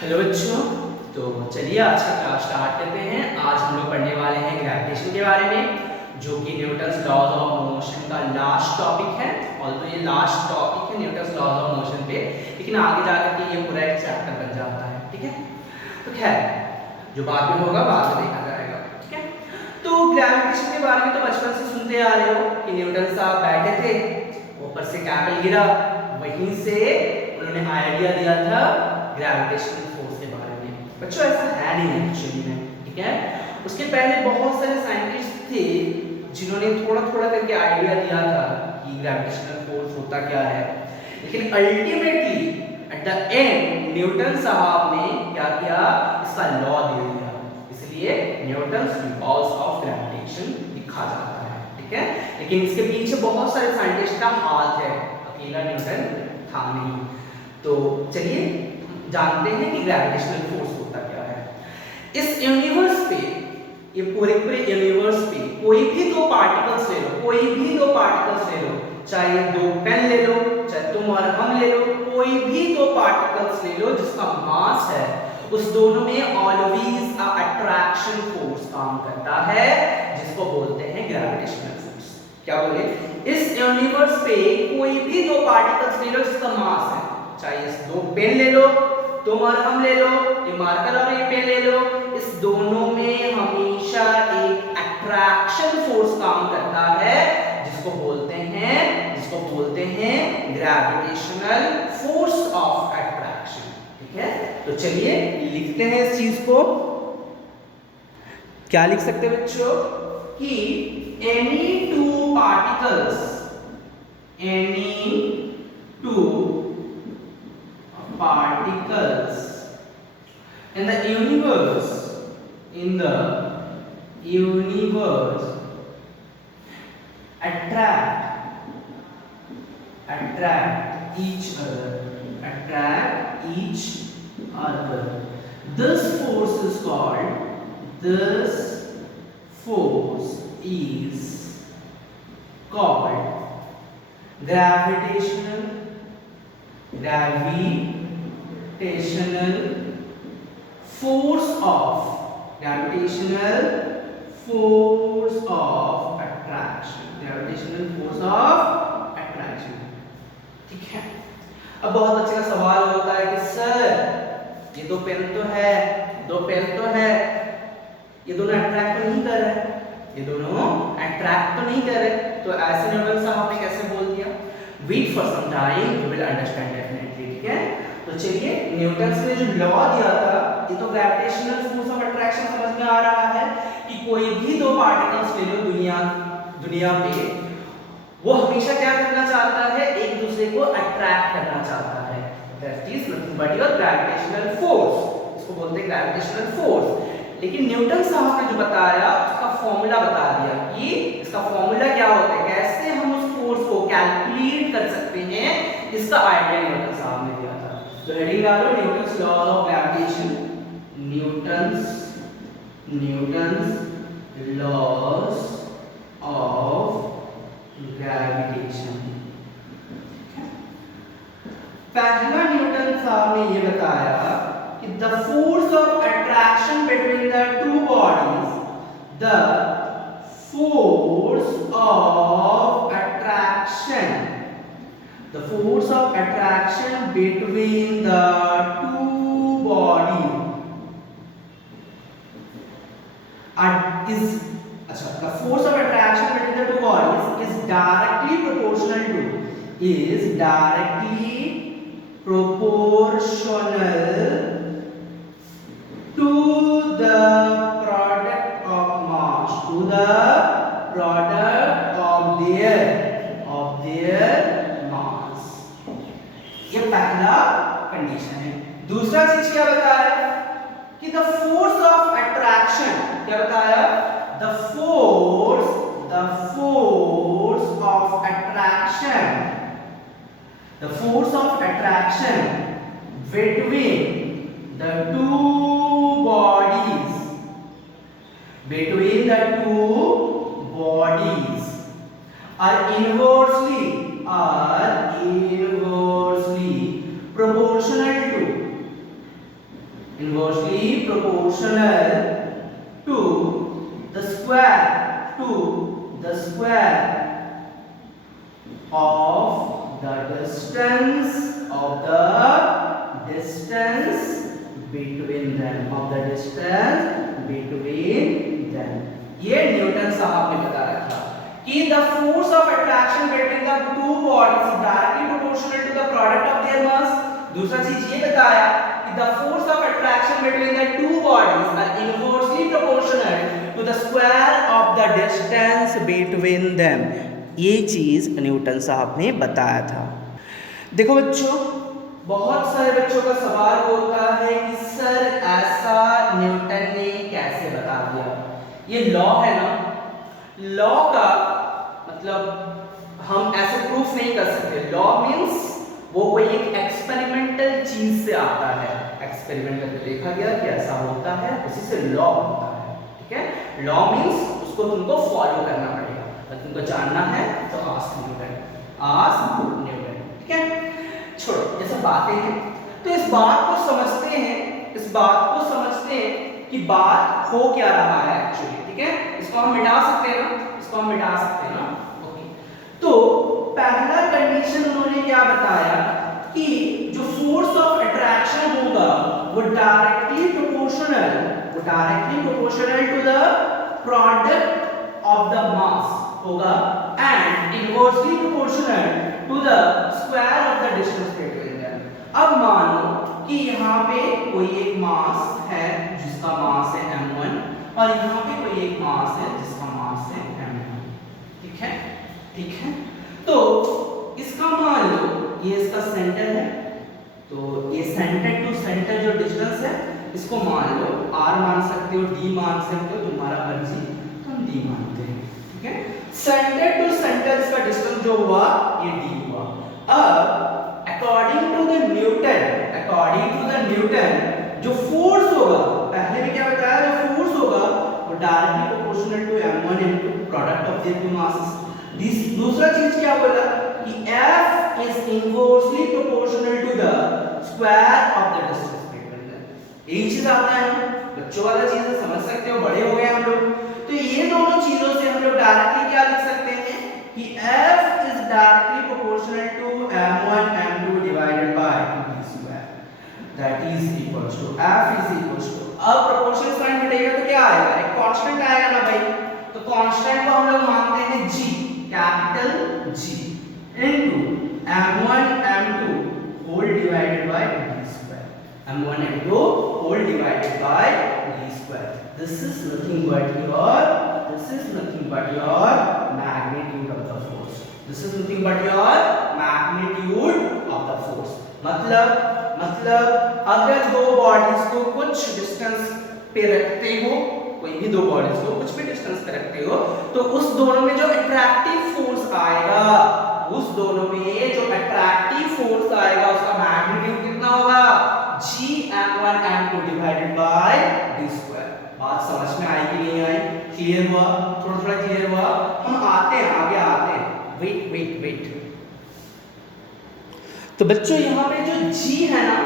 Hello बच्चों। तो चलिए आज का क्लास स्टार्ट करते हैं। आज हम लोग पढ़ने वाले हैं ग्रेविटेशन के बारे में, जो कि न्यूटन्स लॉज ऑफ मोशन का लास्ट टॉपिक है। और तो ये लास्ट टॉपिक है न्यूटन्स लॉज ऑफ मोशन पे, लेकिन आगे जाकर के ये पूरा एक चैप्टर बन जाता है। ठीक है, तो खैर जो बाद में होगा बाद में देखा जाएगा। ठीक है, तो ग्रेविटेशन के बारे में तो बचपन से सुनते आ रहे हो कि न्यूटन साहब बैठे थे, ऊपर से कैपल गिरा, वहीं से उन्होंने आइडिया दिया था ग्रेविटेशनल फोर्स के बारे में। बच्चों ऐसा है नहीं एक्चुअली में, ठीक है। उसके पहले बहुत सारे साइंटिस्ट थे जिन्होंने थोड़ा थोड़ा करके आइडिया दिया था कि ग्रेविटेशनल फोर्स होता क्या है, लेकिन ultimately at the end Newton साहब ने क्या किया, इसका लॉ दे दिया। इसलिए न्यूटन्स लॉज ऑफ ग्रेविटेशन लिखा जाता है। ठीक है, लेकिन इसके पीछे बहुत सारे साइंटिस्ट का हाथ है, अकेला न्यूटन था नहीं। तो चलिए जानते हैं कि ग्रेविटेशनल फोर्स होता क्या है। इस यूनिवर्स पे, ये पूरे यूनिवर्स पे कोई भी दो पार्टिकल्स ले लो, कोई भी दो पार्टिकल्स ले लो, चाहे दो पेन ले लो, चाहे तुम और हम ले लो, कोई भी दो पार्टिकल्स ले लो जिसका मास है, उस दोनों में ऑलवेज अ अट्रैक्शन फोर्स काम करता है, जिसको बोलते हैं ग्रेविटेशनल फोर्स। क्या बोले, इस यूनिवर्स पे कोई भी दो पार्टिकल्स ले लो जिसका मास है, चाहे इस दो पेन ले लो, तुम और हम ले लो, ये मार्कर और ये पेन ले लो, इस दोनों में हमेशा एक अट्रैक्शन फोर्स काम करता है, जिसको बोलते हैं ग्रेविटेशनल फोर्स ऑफ अट्रैक्शन। ठीक है, तो चलिए लिखते हैं इस चीज को। क्या लिख सकते हैं बच्चों कि any two particles in the universe attract each other. This force is called gravitational force of attraction। ठीक है, अब बहुत बच्चे का सवाल होता है कि सर ये दो पेन तो है, ये दोनों अट्रैक्ट तो नहीं कर रहे, तो ऐसे न्यूटन साहब ने कैसे बोल दिया। Wait for some time, you will understand definitely. ठीक है, तो चलिए न्यूटन ने जो लॉ दिया था, ये तो ग्रेविटेशनल फोर्स ऑफ अट्रैक्शन समझ में आ रहा है कि कोई भी दो पार्टिकल्स ले लो दुनिया पे, वो हमेशा क्या करना चाहता है, एक दूसरे को अट्रैक्ट करना चाहता है। That is nothing but your gravitational force, इसको बोलते हैं ग्रेविटेशनल फोर्स। लेकिन न्यूटन साहब ने जो बताया, उसका फॉर्मूला बता दिया कि इसका फॉर्मूला क्या होता है, कैसे हम उस फोर्स को कैलकुलेट कर सकते हैं, इसका आइडिया न्यूटन साहब ने दिया था। तो हेडिंग डालो Newton's law of gravitation, Newton's laws of gravitation. पहला न्यूटन साहब ने ये बताया कि the force of attraction between the two bodies, the force of attraction between the two bodies the force of attraction between the two bodies is directly proportional to the product of mass, mass। ये पहला condition है। दूसरा चीज क्या बताया कि the force of attraction, क्या बताया, the force of attraction between the two bodies are inversely proportional to inversely proportional to the square of the distance between them, ये न्यूटन साहब ने बता रखा कि the force of attraction between the two bodies is directly proportional to the product of their mass। दूसरा चीज ये बताया कि the force of attraction between the two bodies are inversely proportional to the square of the distance between them। ये चीज Newton साहब ने बताया था। देखो बच्चों, बहुत सारे बच्चों का सवाल होता है कि सर ऐसा न्यूटन ने कैसे बता दिया। ये लॉ है ना, लॉ का मतलब हम ऐसे प्रूफ नहीं कर सकते। लॉ मींस वो कोई एक एक्सपेरिमेंटल चीज से आता है, एक्सपेरिमेंट करके देखा गया कि ऐसा होता है, उसी से लॉ होता है। ठीक है, लॉ मींस उसको तुमको फॉलो करना पड़ेगा। अगर तुमको जानना है तो आस्क न्यूटन। ठीक है, छोड़ो ये सब बातें हैं। तो इस बात को समझते हैं कि बात हो क्या रहा है एक्चुअली। ठीक है, इसको हम मिटा सकते हैं ना, ओके। तो पहला कंडीशन उन्होंने क्या बताया कि जो फोर्स ऑफ अट्रैक्शन होगा वो directly proportional to the product of the mass होगा and inversely proportional to the square of the distance between them. अब मानो कि यहाँ पे कोई एक मास है जिसका मास है m1 और यहाँ पे कोई एक मास है जिसका मास है m2। ठीक है, तो इसका मान लो ये इसका सेंटर है, तो ये सेंटर टू सेंटर जो डिस्टेंस है इसको मान लो r मान सकते हो, d मान सकते हो, तुम्हारा मर्जी, तो हम d मानते हैं। ठीक है, सेंटर टू सेंटर इसका डिस्टेंस जो हुआ ये d हुआ। अब अकॉर्डिंग टू द न्यूटन जो फोर्स होगा, पहले भी क्या बताया, जो फोर्स होगा वो directly proportional to m1 m2 product of their two masses. दूसरा चीज क्या बोला कि f is inversely proportional to the square of the distance between them। एक चीज आता है ना, बच्चों वाला चीज समझ सकते हो, बड़े हो गए हम लोग, तो ये दोनों चीजों से हम लोग डायरेक्टली क्या लिख सकते हैं कि f is directly proportional to m1 m2 divided by d square, that is equals to f is equals to, अब प्रोपोर्शनल साइन बढ़ेगा तो क्या आएगा, एक कांस्टेंट आएगा ना भाई, तो कांस्टेंट को हम लोग मानते हैं g, capital G into m1 m2 whole divided by d square, m1 m2 whole divided by d square। This is nothing but your magnitude of the force। मतलब अगर दो बॉडीज को कुछ डिस्टेंस पे रखते हो, कोई भी दो बॉडीज को कुछ भी डिस्टेंस पे रखते हो, तो उस दोनों में जो अट्रैक्टिव फोर्स आएगा उसका मैग्नीट्यूड कितना होगा, gm1 m2 divided by d square। बात समझ में आई कि नहीं आई, क्लियर हुआ, थोड़ा क्लियर हुआ। हम आगे आते हैं, वेट। तो बच्चों यहाँ पे जो g है ना,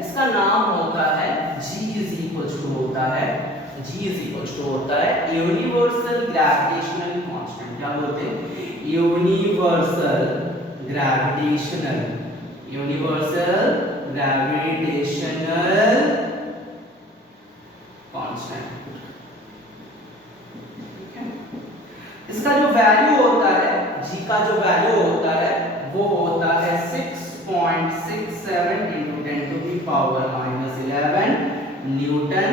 इसका नाम होता है g is equals to होता है यूनिवर्सल ग्रेविटेशनल कांस्टेंट। क्या बोलते हैं, यूनिवर्सल ग्रेविटेशनल कांस्टेंट। इसका जो वैल्यू होता है, g का जो वैल्यू होता है वो होता है 6.67 into 10 to the power minus 11 Newton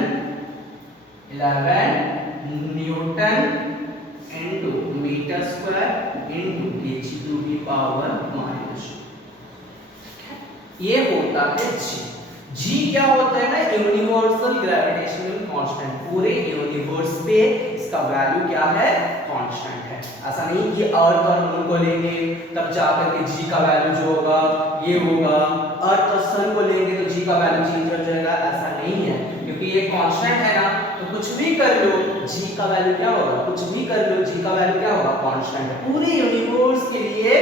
into meter square into kg to the power minus। ये होता है g क्या होता है ना, यूनिवर्सल ग्रेविटेशनल कांस्टेंट। पूरे यूनिवर्स पे इसका वैल्यू क्या है, कांस्टेंट है। ऐसा नहीं कि अर्थ और मून को लेंगे तब जाकर के g का वैल्यू जो होगा ये होगा, अर्थ और सन को लेंगे तो g का वैल्यू चेंज हो जाएगा, ऐसा नहीं है, क्योंकि ये कांस्टेंट है ना। तो कुछ भी कर लो g का वैल्यू क्या होगा, कांस्टेंट है। पूरे यूनिवर्स के लिए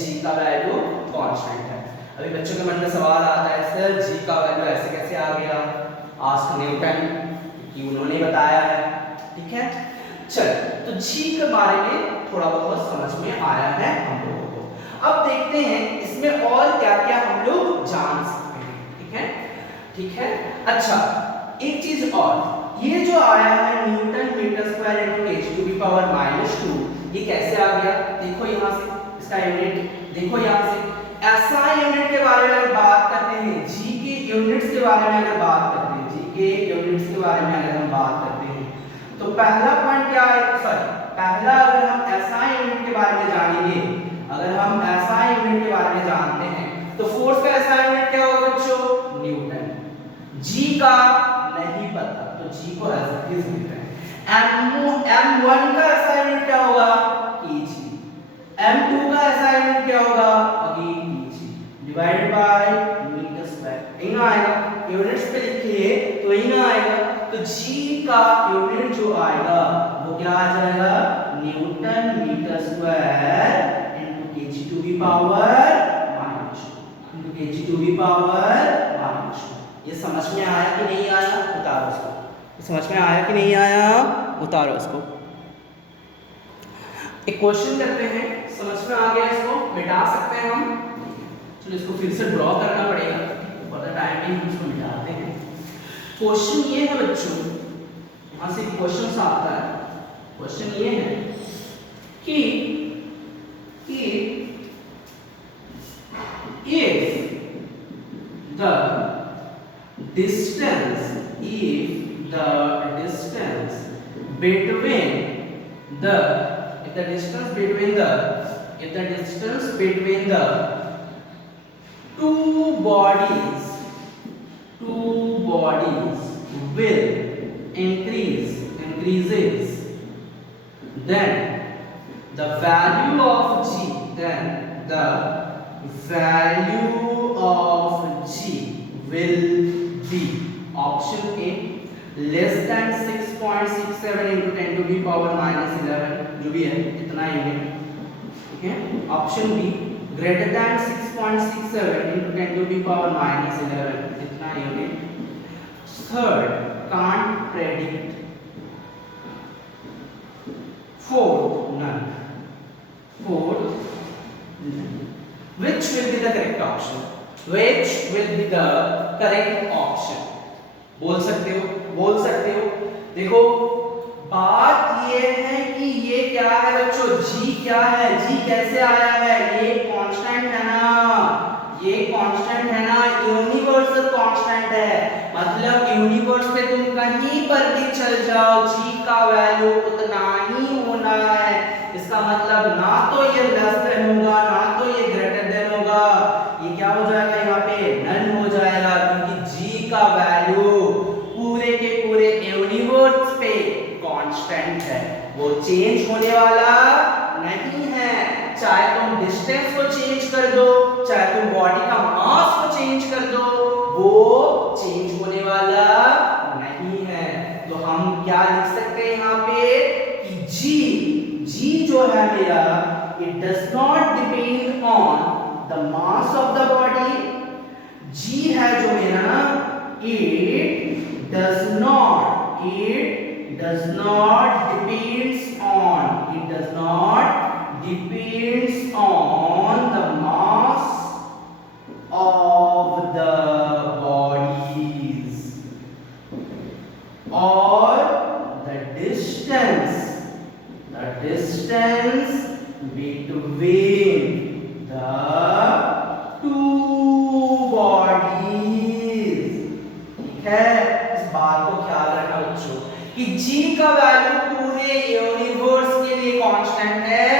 g का वैल्यू कांस्टेंट है। अभी बच्चों के मन में सवाल आता है सर जी का वैल्यू ऐसे कैसे आ गया, आस्क न्यूटन, क्योंकि उन्होंने बताया है। ठीक है, चल तो जी के बारे में थोड़ा बहुत समझ में आया है हम लोगों को। अब देखते हैं इसमें और क्या क्या हम लोग जान सकते हैं। ठीक है, ठीक है। अच्छा, एक चीज और, ये जो आया है newton metre square into KG to the power -2, ये कैसे आ गया? देखो यहाँ से इसका यूनिट देखो, यहाँ से SI यूनिट के बारे में अगर बात करते हैं, जी के यूनिट्स के बारे में अगर बात करते हैं, जी के यूनिट्स के बारे में अगर हम बात करते हैं, तो पहला पॉइंट क्या है? सॉरी, पहला अगर हम SI यूनिट के बारे में जानेंगे, अगर हम SI यूनिट के बारे में जानते हैं, तो फोर्स का SI यूनिट क्या होगा बच्चों? न्यूटन। जी का नहीं पता, तो जी को एज इट इज लिख रहे हैं। M1 का SI यूनिट क्या होगा? केजी। M2 का SI यूनिट क्या होगा? Again KG divided by metre square. इतना आएगा, यूनिट्स पे लिखिए तो इतना आएगा। तो जी का यूनिट जो आएगा वो क्या आ जाएगा? Newton metre square into KG to the power -2 into KG to the power -2। ये समझ में आया कि नहीं आया? उतारो इसको। समझ में आया कि नहीं आया? उतारो इसको। एक क्वेश्चन करते हैं, समझ में आ गया, इसको मिटा सकते हैं हम। चलो इसको फिर से ड्रॉ करना पड़ेगा, फॉर द टाइम हम इसको मिटाते हैं। क्वेश्चन ये है बच्चों, यहाँ से क्वेश्चन आता है, क्वेश्चन ये है कि if the distance between the two bodies will increases, then the value of G will be option A less than 6.67 into 10 to the power -11, जो भी है इतना यूनिट। ठीक है, option be greater than 6.67 into 10 to the power -11, इतना unit. Third, can't predict। Fourth, none। Which will be the correct option? Which will be the correct option? बोल सकते हो। देखो बात ये है कि ये क्या है बच्चों? जी क्या है? जी कैसे आया है? ये कांस्टेंट है ना, यूनिवर्सल कांस्टेंट है। मतलब यूनिवर्स पे तुम कहीं पर भी चल जाओ, जी का वैल्यू उतना ही होना है। इसका मतलब ना तो ये लेस देन होगा, ना तो ये ग्रेटर देन होगा। ये क्या हो जाएगा? यहाँ पे नन हो जाएगा, क्योंकि जी का वैल्यू पूरे के पूरे यूनिवर्स पे कांस्टेंट है, वो चेंज होने वाला नहीं है। चाहे तुम डिस्टेंस को चेंज कर दो, चाहे तुम बॉडी का मास को चेंज कर दो, वो चेंज होने वाला नहीं है। तो हम क्या लिख सकते हैं यहाँ पे कि जी जो है मेरा, it does not depend on the mass of the body. G है जो मेरा ना, it does not depends on the mass of the bodies or the distance between the two bodies। ठीक है, इस बात को ख्याल रखना बच्चों कि जी का वैल्यू पूरे यूनिवर्स के लिए कांस्टेंट है,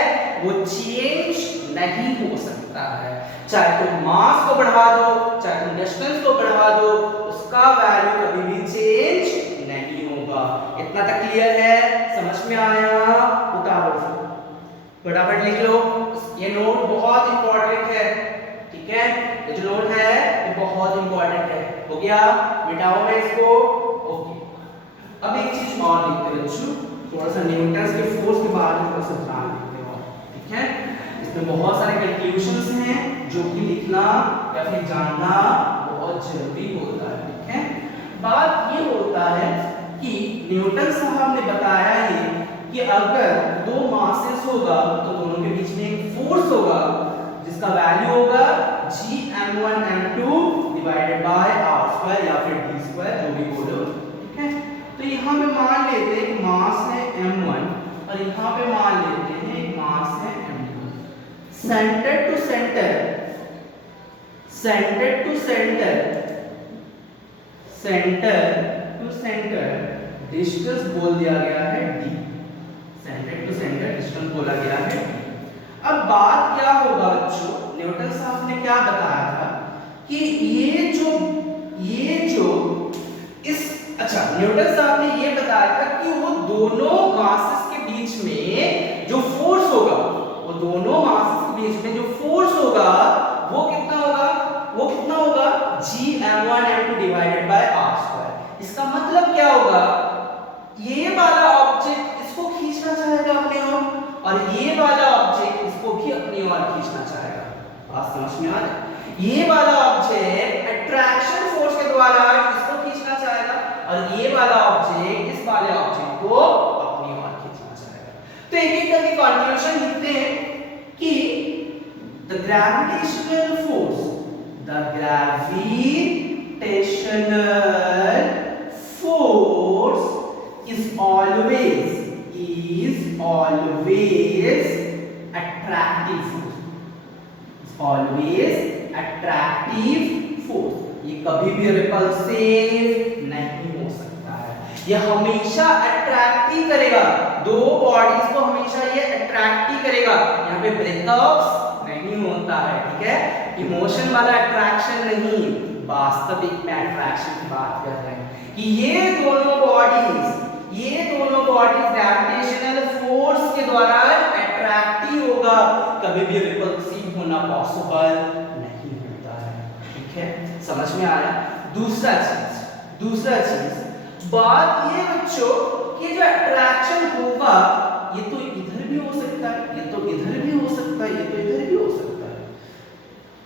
वो चेंज नहीं हो सकता है। चाहे तुम मास को बढ़ा दो, चाहे तुम डिस्टेंस को बढ़ा दो, उसका वैल्यू कभी भी चेंज नहीं होगा। इतना तक क्लियर है? समझ में आया? उतारो, फटाफट लिख लो। ये नोट बहुत इंपॉर्टेंट है। ठीक है, ये जो नोट है ये बहुत इंपॉर्टेंट है। हो गया? मिटाओ मैं इसको। ओके, अब एक चीज और लिखते हैं बच्चों, थोड़ा सा न्यूटन के फोर्स के बारे में थोड़ा सा ध्यान देते हो। ठीक है, इसमें बहुत सारे कंक्लूजन्स हैं जो कि सीखना या फिर जानना बहुत जरूरी होता है। ठीक है, बात ये होता है कि न्यूटन साहब ने बताया ये कि अगर दो मासेस होगा तो दोनों के बीच में एक फोर्स होगा जिसका वैल्यू होगा Gm1m2 डिवाइडेड बाय r² या फिर d² जो भी बोलो। ठीक है, तो यहाँ पे मान लेते हैं कि मास है m1 और यहाँ पे मान लेते हैं एक मास है m2। Centre to centre, centre to centre, centre to centre distance बोल दिया गया है d। Centre to centre distance बोला गया है d। अब बात क्या होगा बच्चों, न्यूटन साहब ने क्या बताया था कि ये जो इस अच्छा न्यूटन साहब ने ये बताया था कि वो दोनों मासेस के बीच में जो फोर्स होगा, वो दोनों मासेस के बीच में जो फोर्स होगा वो कितना होगा, वो कितना होगा Gm1m2 डिवाइडेड बाय r²। इसका मतलब क्या होगा, ये वाला ऑब्जेक्ट इसको खींचना चाहेगा अपने ओर और ये वाला ऑब्जेक्ट इसको भी अपनी ओर खींचना चाहेगा। बात समझ में आ रही? ये वाला ऑब्जेक्ट अट्रैक्शन फोर्स के द्वारा इसको खींचना चाहेगा और ये वाला ऑब्जेक्ट इस वाले ऑब्जेक्ट को अपनी ओर खींचना चाहेगा। तो एक एक करके कंक्लूजन लिखते हैं कि the gravitational force, the gravitational force is always attractive force, is always attractive force। ये कभी भी रिपल्सिव नहीं हो सकता है, ये हमेशा अट्रैक्ट ही करेगा, दो बॉडीज को हमेशा ये अट्रैक्ट ही करेगा। यहाँ पे ब्रेकअप्स नहीं होता है। ठीक है, इमोशन वाला अट्रैक्शन नहीं, वास्तविक में अट्रैक्शन की बात कर रहे हैं कि ये दोनों बॉडीज ग्रेविटेशनल फोर्स के द्वारा अट्रैक्ट ही होगा, कभी भी रिपल्सिव होना पॉसिबल नहीं होता है। ठीक है, समझ में आ रहा है? दूसरा चीज बात ये बच्चों कि जो अट्रैक्शन होगा ये तो इधर भी हो सकता है, ये तो इधर भी हो सकता है, ये तो इधर भी हो सकता है।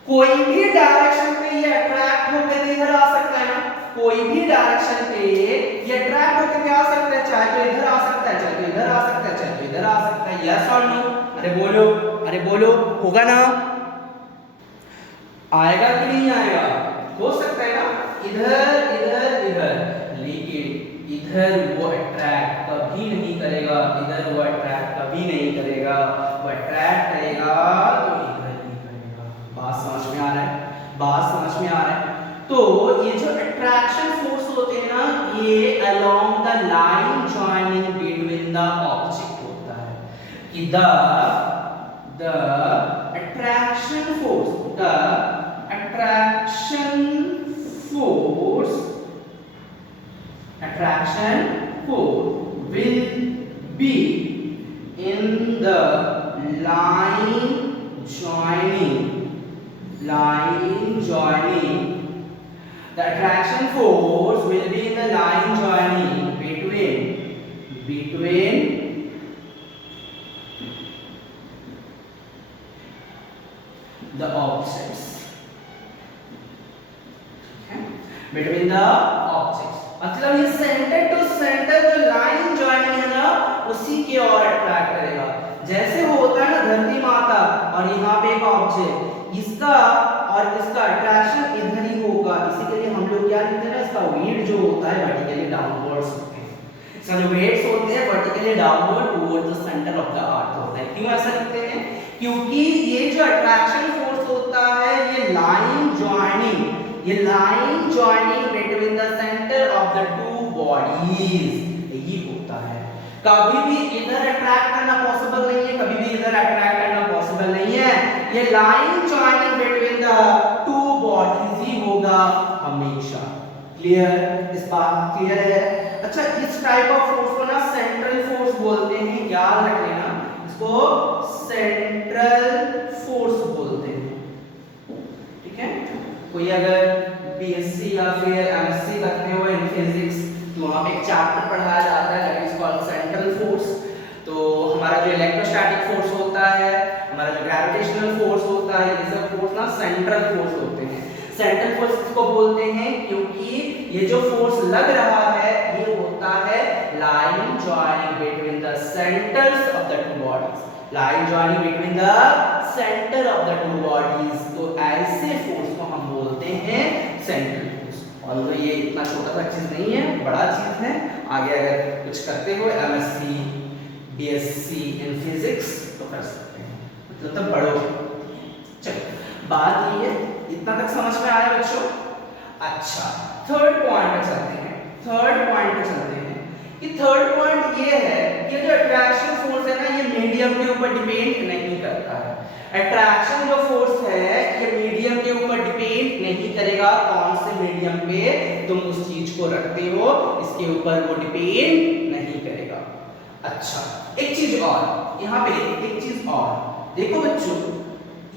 कोई भी डायरेक्शन पे ये अट्रैक्ट होकर इधर आ सकता है ना, कोई भी डायरेक्शन पे ये अट्रैक्ट होकर आ सकता है, चाहे तो इधर आ सकता है, चाहे तो इधर आ सकता है, चाहे तो इधर आ सकता है। यस और नो? अरे बोलो होगा ना, आएगा कि नहीं आएगा? हो सकता है ना, इधर इधर इधर, लेकिन इधर वो अट्रैक्ट कभी नहीं करेगा, इधर वो अट्रैक्ट कभी नहीं करेगा, वो अट्रैक्ट करेगा तो इधर नहीं करेगा। बात समझ में आ रहा है? बात समझ में आ रहा है? तो ये जो अट्रैक्शन फोर्स होते हैं ना, ये along the line joining between the object होता है कि the attraction force will be in the line joining. The attraction force will be in the line joining between the objects. Between the objects, मतलब ये centre to centre जो line joining है ना, उसी की ओर अट्रैक्ट करेगा। जैसे वो होता है ना धरती माता और यहाँ पे एक ऑब्जेक्ट, इसका और इसका अट्रैक्शन इधर ही होगा। इसी के लिए हम लोग क्या लिखते हैं ना, इसका वेट जो होता है वर्टिकली डाउनवर्ड्स होते हैं, इसका जो वेट्स होते हैं vertically downward towards the centre of the earth होता है। क्यों ऐसा लिखते हैं? क्योंकि ये जो अट्रैक्शन फोर्स होता है ये line joining between the centre of the two bodies यही होता है। कभी भी इधर अट्रैक्ट करना पॉसिबल नहीं है, कभी भी इधर अट्रैक्ट करना पॉसिबल नहीं है। ये line joining between the two bodies ही होगा हमेशा। क्लियर? इस बात क्लियर है? अच्छा, इस टाइप ऑफ फोर्स को ना सेंट्रल फोर्स बोलते हैं, याद रख लेना इसको सेंट्रल फोर्स बोलते हैं। ठीक है, कोई अगर बीएससी या फिर एमएससी करते हो इन फिजिक्स तो वहां पे एक चैप्टर पढ़ाया जाता है that is called central force. तो हमारा जो इलेक्ट्रोस्टैटिक फोर्स होता है, हमारा जो ग्रेविटेशनल फोर्स होता होता है, ये सब फोर्स ना सेंट्रल फोर्स होते हैं। सेंट्रल फोर्स किसको बोलते हैं? क्योंकि ये जो फोर्स लग रहा है ये होता है line joining between the centres of the two bodies, line joining between the centre of the two bodies. तो ऐसे फोर्स को हम बोलते हैं सेंट्रल फोर्स। और तो ये इतना छोटा सा चीज नहीं है, बड़ा चीज है। आगे अगर कुछ करते हो एमएससी बीएससी इन फिजिक्स तो कर सकते हैं, मतलब तब बड़ो। चलो बात ये है, इतना तक समझ में आया बच्चों? अच्छा थर्ड पॉइंट पे चलते हैं। थर्ड पॉइंट पे चलते हैं कि थर्ड पॉइंट ये है कि जो अट्रैक्शन फोर्स है ना ये मीडियम के ऊपर डिपेंड नहीं करता है। अट्रैक्शन जो फोर्स है ये मीडियम के ऊपर डिपेंड नहीं करेगा। कौन से मीडियम पे तुम उस चीज को रखते हो इसके ऊपर वो डिपेंड नहीं करेगा। अच्छा एक चीज और यहाँ पे, एक चीज और देखो बच्चों,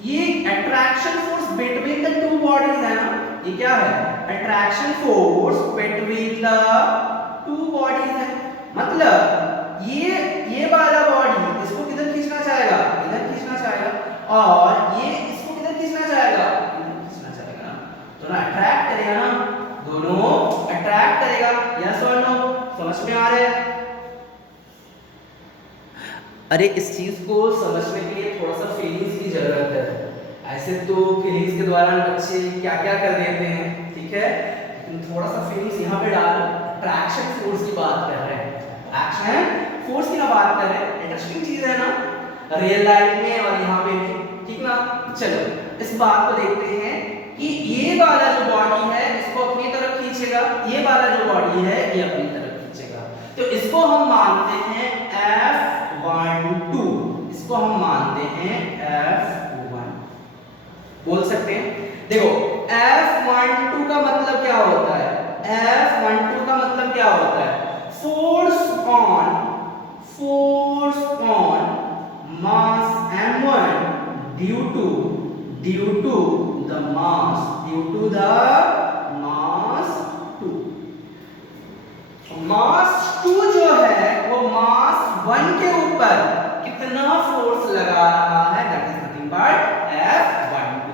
ये attraction force between the two bodies है ना, ये क्या है? Attraction force between the two bodies है। मतलब ये वाला बॉडी इसको किधर खींचना चाहेगा? इधर खींचना चाहेगा, और ये इसको किधर खींचना चाहेगा? इधर खींचना चाहेगा। तो ना अट्रैक्ट करेगा ना, दोनों अट्रैक्ट करेगा। यस और नो? समझ में आ रहा है? अरे इस चीज को समझने के लिए थोड़ा सा फीलिंग्स की जरूरत है। ऐसे तो फीलिंग्स के द्वारा बच्चे क्या क्या कर देते हैं, ठीक है, लेकिन थोड़ा सा फीलिंग्स यहाँ पे डालो। अट्रैक्शन फोर्स की बात कर रहे हैं, अट्रैक्शन फोर्स की ना बात कर रहे हैं। इंटरेस्टिंग चीज है ना, रियल लाइफ में और यहाँ पे भी, ठीक ना। चलो इस बात को देखते हैं कि ये वाला जो बॉडी है इसको अपनी तरफ खींचेगा, ये वाला जो बॉडी है ये अपनी तरफ खींचेगा। तो इसको हम मानते हैं F12, इसको हम मानते हैं F1 बोल सकते हैं। देखो F12 का मतलब क्या होता है? F12 का मतलब क्या होता है? Force on mass m1 due to the mass 2। मास 2 जो है वो मास 1 के ऊपर कितना फोर्स लगा रहा है, that is nothing but F12।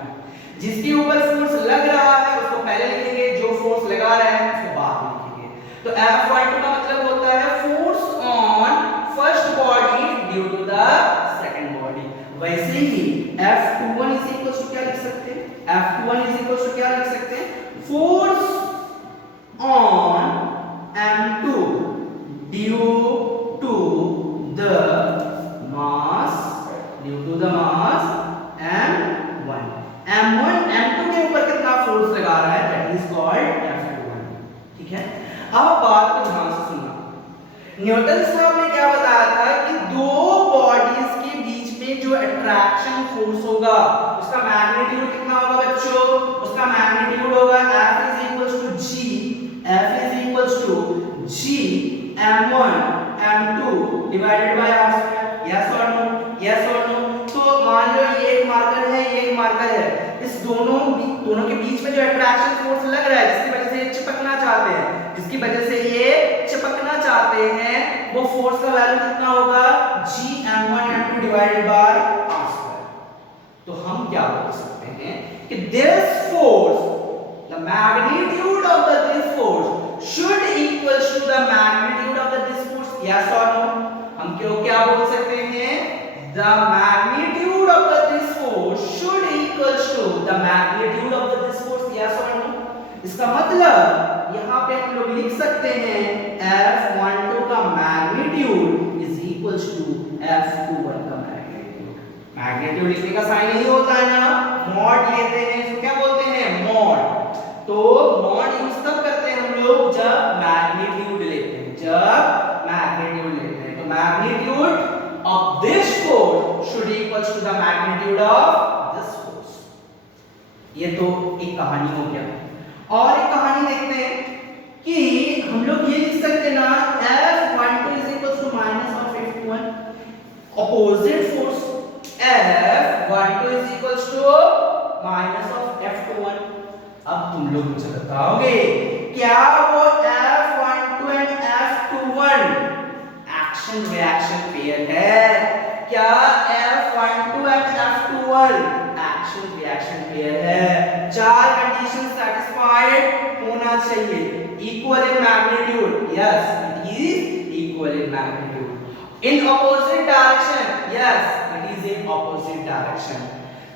जिसके ऊपर फोर्स लग रहा है उसको पहले लिखेंगे, जो फोर्स लगा रहा है उसको बाद में लिखेंगे। तो F12 का मतलब होता है force on first body due to the second body. वैसे ही F21 इज इक्वल टू क्या लिख सकते हैं? F21 इज इक्वल टू क्या लिख सकते हैं? Force on M2 due to the mass M1। M2 के ऊपर कितना फोर्स लगा रहा है, दैट इज कॉल्ड F21, ठीक है। अब बात को ध्यान से सुनना। न्यूटन साहब ने क्या बताया था कि दो बॉडीज के बीच में जो अट्रैक्शन फोर्स होगा उसका मैग्नीट्यूड कितना होगा बच्चों? उसका मैग्नीट्यूड होगा F is equals to G M1 M2 divided by R square। yes or no? yes or no? तो मान लो ये एक मार्कर है, ये एक मार्कर है, इस दोनों के बीच में जो अट्रैक्शन फोर्स लग रहा है जिसकी वजह से ये चिपकना चाहते हैं, वो फोर्स का वैल्यू कितना होगा? G M1 M2 divided by R square। तो हम क्या बोल सकते हैं कि this force, the magnitude of this force should equals to the magnitude of this force। yes or no? हम क्यों क्या बोल सकते हैं? the magnitude of this force should equals to the magnitude of this force। yes or no? इसका मतलब यहाँ पे हम लोग लिख सकते हैं F12 का magnitude is equals to F21 का मैग्नीट्यूड। मैग्नीट्यूड लिखने का साइन नहीं होता है ना, मॉड लेते हैं, इसको क्या बोलते हैं? मॉड। तो मॉड यूज तब करते हैं हम लोग जब मैग्नीट्यूड लेते हैं, तो magnitude of this force should equals to the magnitude of this force. ये तो एक कहानी हो गया। और एक कहानी देखते हैं कि हम लोग ये लिख सकते हैं ना F12 is equals to minus of F21, opposite force F12 is equals to minus of F21। अब तुम लोग मुझे बताओगे क्या वो F12 and F21 action reaction pair है? क्या F12 and F21 action clear है? चार कंडीशन सेटिस्फाइड होना चाहिए। Equal in magnitude, yes it is equal in magnitude. In opposite direction, yes it is in opposite direction.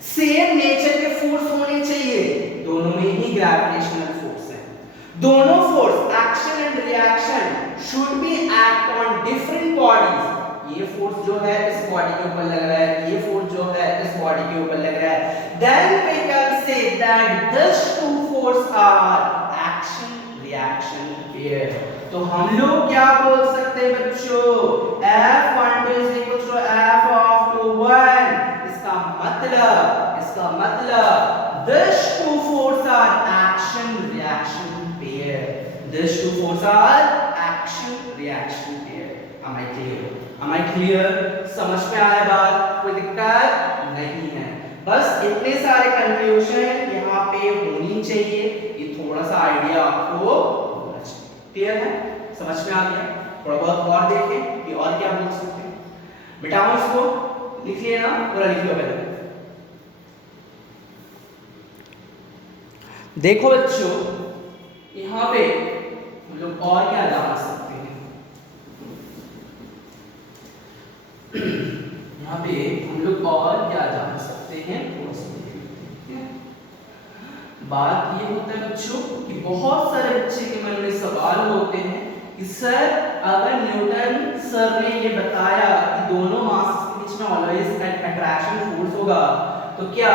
Same nature के force होने चाहिए, दोनों में ही ग्रेविटेशनल फोर्स है। दोनों force action and reaction should be act on different bodies. ये force जो है इस बॉडी के ऊपर लग रहा है, ये फोर्स जो है इस बॉडी के ऊपर लग रहा है, then we can say that these two forces are action reaction pair। तो हम लोग क्या बोल सकते हैं बच्चों, F12 is equal to F of 21। इसका मतलब these two forces are action reaction pair। These two forces are action reaction pair। Am I clear? समझ में आया बात? कोई दिक्कत नहीं है। बस इतने सारे कंक्लूजन यहाँ पे होनी चाहिए, ये थोड़ा सा आइडिया आपको होना चाहिए। क्लियर है? समझ में आ गया? थोड़ा बहुत और देखें कि और क्या बोल सकते हैं। मिटाओ इसको, लिखिए ना, पूरा लिख लो पहले। देखो बच्चों, यहाँ पे हम लोग और क्या जान सकते हैं। यहाँ पे हम लोग और क्या जान सकते हैं, बात ये होता है बच्चों कि बहुत सारे बच्चे के मन में सवाल होते हैं कि सर अगर न्यूटन सर ने ये बताया कि दोनों मास के बीच में ऑलवेज अट्रैक्शन फोर्स होगा, तो क्या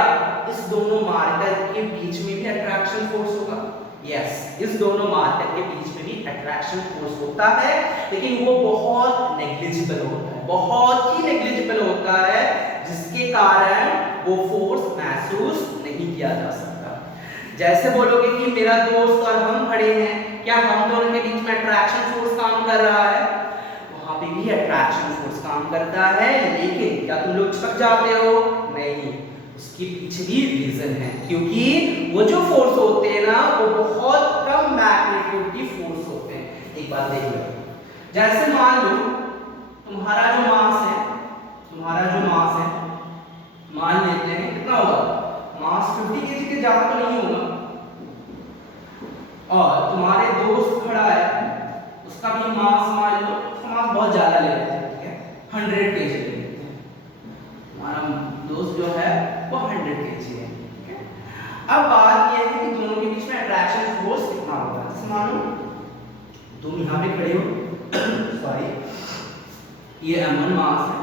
इस दोनों मार्कर के बीच में भी अट्रैक्शन फोर्स होगा? यस, इस दोनों मार्कर के बीच में भी अट्रैक्शन फोर्स होता है, लेकिन वो बहुत नेग्लिजिबल होता है, बहुत ही नेग्लिजिबल होता है, जिसके कारण वो फोर्स महसूस नहीं किया जा सकता। जैसे बोलोगे कि मेरा दोस्त और हम खड़े हैं, क्या हम दोनों के बीच में अट्रैक्शन फोर्स काम कर रहा है? वहां पे भी अट्रैक्शन फोर्स काम करता है, लेकिन क्या तुम लोग चिपक जाते हो? नहीं, उसके पीछे भी रीजन है, क्योंकि वो जो फोर्स होते हैं ना, वो बहुत कम मैग्नीट्यूड की फोर्स होते हैं। एक बात देख लो, जैसे मान लो तुम्हारा जो मास है, मान लेते हैं कितना होगा, मास 50 kg के ज्यादा तो नहीं होगा, और तुम्हारे दोस्त खड़ा है, उसका भी मास मान लो, उसका मास बहुत ज्यादा ले लेते हैं, ठीक है, 100 kg ले लेते हैं। हमारा दोस्त जो है वो 100 kg है, ठीक है। अब बात ये है कि दोनों के बीच में अट्रैक्शन फोर्स कितना होगा। जैसे मान लो तुम यहाँ पे खड़े हो, सॉरी, ये m1 मास है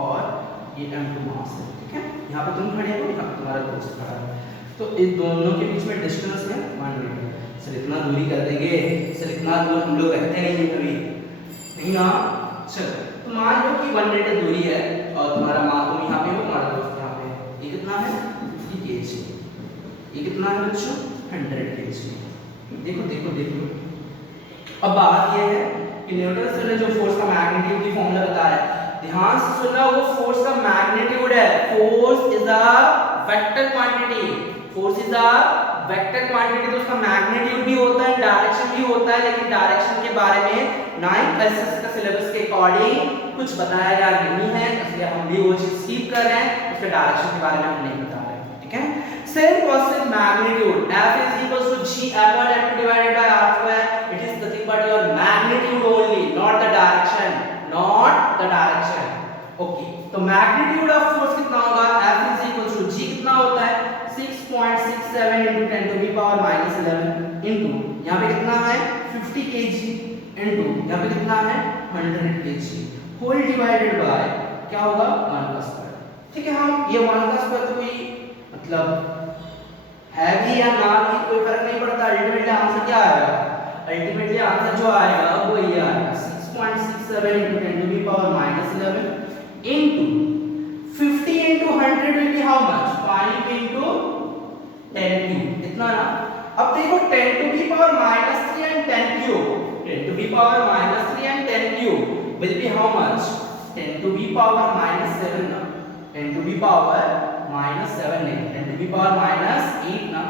और ये m2 मास है, ठीक है। यहाँ पे तुम खड़े हो, यहाँ पे तुम्हारा दोस्त खड़ा है, तो इस दोनों के बीच में डिस्टेंस है 1 मीटर। सर इतना दूरी कर देंगे, सर इतना दूर हम लोग रहते नहीं कभी, नहीं ना। चलो तो मान लो कि 1 मीटर दूरी है और तुम्हारा मास, तुम यहाँ पे हो, तुम्हारा दोस्त यहाँ पे है, ये कितना है 50 kg, ये कितना है बच्चों 100 kg। देखो। अब बात ये है कि न्यूटन सर ने जो फोर्स का मैग्नीट्यूड की फॉर्मूला बताया, ध्यान से सुनना, वो फोर्स का मैग्नीट्यूड है। Force is a vector quantity, तो उसका मैग्नीट्यूड भी होता है, डायरेक्शन भी होता है, लेकिन डायरेक्शन के बारे में 9th एसएस का सिलेबस के अकॉर्डिंग कुछ बताया गया नहीं है, इसलिए हम भी वो चीज स्किप कर रहे हैं, उसके डायरेक्शन के बारे में हम नहीं बता रहे, ठीक है। Same concept magnitude, F is equals to G upon M2 divided by R square, it is nothing but your magnitude only, not the direction, okay। तो मैग्नीट्यूड ऑफ फोर्स कितना होगा, F is equals to G कितना होता है 6.67 into 10 to the power minus 11 into यहाँ पे कितना है 50 kg into यहाँ पे कितना है 100 kg होल डिवाइडेड बाय क्या होगा 1 का स्क्वायर, ठीक है। हम ये 1 का स्क्वायर तो कोई मतलब है भी या ना भी कोई फर्क नहीं पड़ता, अल्टीमेटली आंसर क्या आएगा, अल्टीमेटली आंसर जो आएगा वो ये आएगा 6.67 into 10 to the power minus 11 into 50 into 100 will be how much, 5 into 10 cube, इतना ना। अब देखो 10 to the power minus 3 and 10 cube, 10 to the power minus 3 and 10 cube will be how much, 10 to the power minus 7 ना, 10 to the power minus 7 नहीं, 10 to the power minus 8 ना।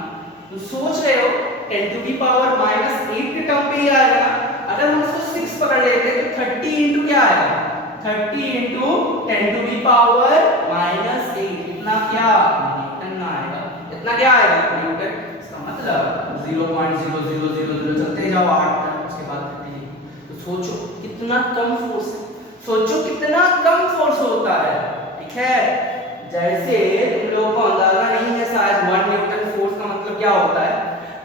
तो सोच रहे हो 10 to the power minus 8 के term पे ही आएगा ना। अगर हम इसको 6 पकड़ लेते तो 30 into क्या आएगा, 30 into 10 to the power minus 8 इतना क्या न्यूटन आएगा। कितना क्या आएगा न्यूटन, इसका मतलब 0.0000 चलते जाओ 8 तक, उसके बाद 30। तो सोचो कितना कम फोर्स है, सोचो कितना कम फोर्स होता है, ठीक है। जैसे तुम लोगों को अंदाजा नहीं है शायद 1 न्यूटन फोर्स का मतलब क्या होता है।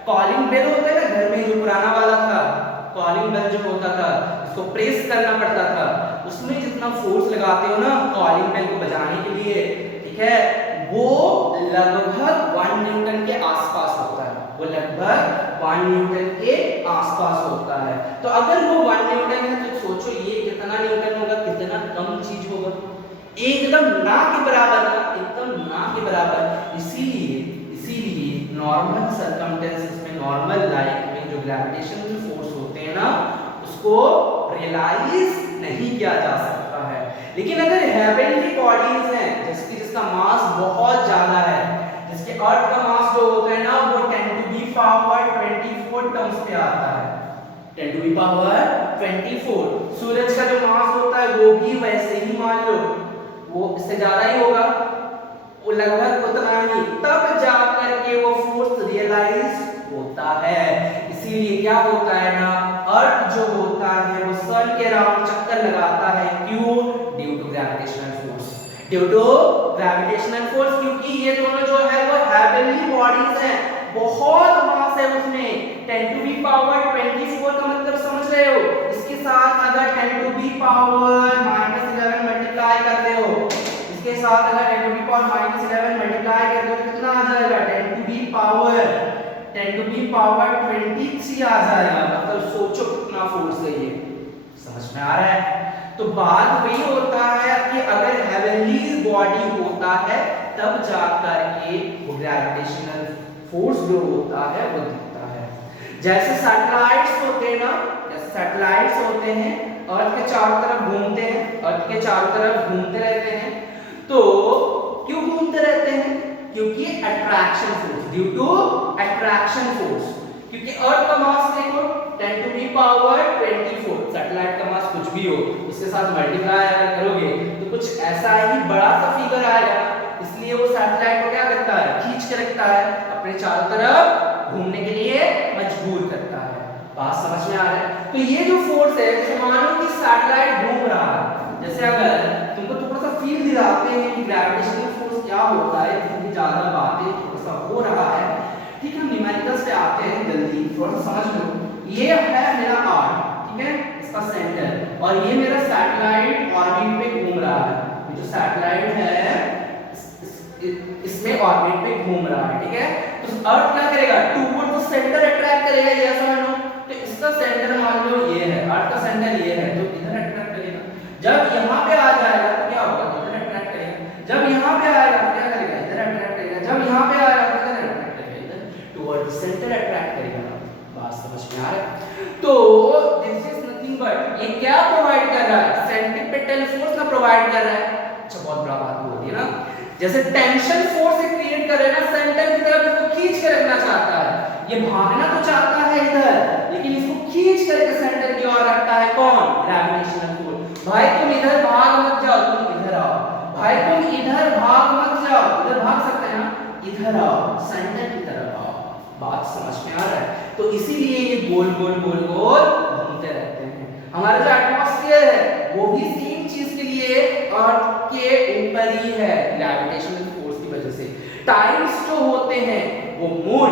कॉलिंग बेल होता है ना घर में, जो पुराना वाला था कॉलिंग बेल जो होता था, उसको प्रेस करना पड़ता था, उसमें जितना फोर्स लगाते हो ना कॉलिंग बेल को बजाने के लिए, ठीक है, वो लगभग 1 न्यूटन के आसपास होता है, वो लगभग 1 न्यूटन के आसपास होता है। तो अगर वो 1 न्यूटन है तो सोचो ये कितना न्यूटन होगा, कितना कम चीज होगा, एकदम ना के बराबर ना, एकदम ना के बराबर। इसीलिए नॉर्मल सर्कमस्टेंसेस में, नॉर्मल लाइफ में जो ग्रेविटेशनल फोर्स होते हैं ना उसको रियलाइज नहीं किया जा सकता है। लेकिन अगर हेवनली बॉडीज हैं जिसका मास बहुत ज्यादा है, जिसके अर्थ का मास जो होता है ना वो 10⁻24 टर्म्स पे आता है, 10⁻24। सूरज का जो मास होता है वो भी वैसे ही मान लो वो इससे ज्यादा ही होगा, वो लगभग उतना ही, तब जाकर के वो फोर्स रियलाइज होता है। इसीलिए क्या होता है ना, अर्थ जो होता है वो सन के अराउंड चक्कर लगाता है, क्यों, due to gravitational force, due to gravitational force, क्योंकि ये दोनों जो है वो हेवनली बॉडीज हैं, बहुत मास है उसमें। 10⁻24 का मतलब समझ रहे हो, इसके साथ अगर 10⁻11 मल्टीप्लाई करते हो, इसके साथ अगर 10⁻11 मल्टीप्लाई करते हो तो कितना आ जाएगा, 10⁻23 आ जाएगा। मतलब सोचो कितना फोर्स है ये, समझ में आ रहा है। तो बात वही होता है कि अगर हेवनली बॉडी होता है तब जाकर के वो ग्रेविटेशनल फोर्स जो होता है वो दिखता है। जैसे सैटेलाइट्स होते हैं ना, जैसे सैटेलाइट्स होते हैं अर्थ के चारों तरफ घूमते हैं, अर्थ के चारों तरफ घूमते रहते हैं, तो क्यों घूमते रहते हैं, क्योंकि attraction force, due to attraction force, क्योंकि अर्थ का मास देखो 10⁻24, सैटेलाइट का मास कुछ भी हो उसके साथ मल्टीप्लाई अगर करोगे तो कुछ ऐसा ही बड़ा सा फिगर आएगा, इसलिए वो सैटेलाइट को क्या करता है, खींच के रखता है, अपने चारों तरफ घूमने के लिए मजबूर करता है। बात समझ में आ रहा है। तो ये जो फोर्स है, जैसे मानो कि सैटेलाइट घूम रहा है, जैसे अगर तुमको थोड़ा सा फील दिलाते हैं कि ग्रेविटेशनल फोर्स क्या होता है, इतनी ज्यादा बातें थोड़ा सा हो रहा है, ठीक है, न्यूमेरिकल्स पे आते हैं, जल्दी थोड़ा सा समझ लो। ये है मेरा आर, ठीक है, इसका सेंटर, और ये मेरा सैटेलाइट ऑर्बिट पे घूम रहा है, ये जो सैटेलाइट है इसमें ऑर्बिट पे घूम रहा है, ठीक है। तो अर्थ क्या करेगा, टुवर्ड द सेंटर अट्रैक्ट करेगा, ये समझ लो। तो इसका सेंटर मान लो ये है, अर्थ का सेंटर ये है, तो इधर अट्रैक्ट करेगा। जब यहाँ पे आ जाएगा तो क्या होगा, इधर अट्रैक्ट करेगा। जब यहाँ पे आएगा तो क्या करेगा, इधर अट्रैक्ट करेगा। जब यहाँ पे आएगा तो इधर अट्रैक्ट करेगा, इधर टुवर्ड द सेंटर अट्रैक्ट करेगा। बात समझ में आ रहा है। तो दिस इज नथिंग बट, ये क्या प्रोवाइड कर रहा है, सेंट्रीपिटल फोर्स ना प्रोवाइड कर रहा है। अच्छा, बहुत बड़ा बात होती है ना, जैसे टेंशन फोर्स क्रिएट कर रहे हैं ना, सेंटर की तरफ इसको खींच के रखना चाहता है, ये भागना तो चाहता है इधर, लेकिन इसको खींच करके सेंटर की ओर रखता है कौन, ग्रेविटेशनल फोर्स। भाई तुम इधर भाग मत जाओ, तुम इधर आओ, भाई तुम इधर भाग मत जाओ, इधर भाग सकते हैं ना, इधर आओ, सेंटर की तरफ आओ। बात समझ में आ रहा है। तो इसीलिए ये गोल गोल गोल गोल घूमते रहते हैं। हमारा जो एटमॉस्फेयर है वो भी सेम चीज के लिए अर्थ के ऊपर ही है, ग्रेविटेशनल फोर्स की वजह से। टाइड्स जो होते हैं वो मून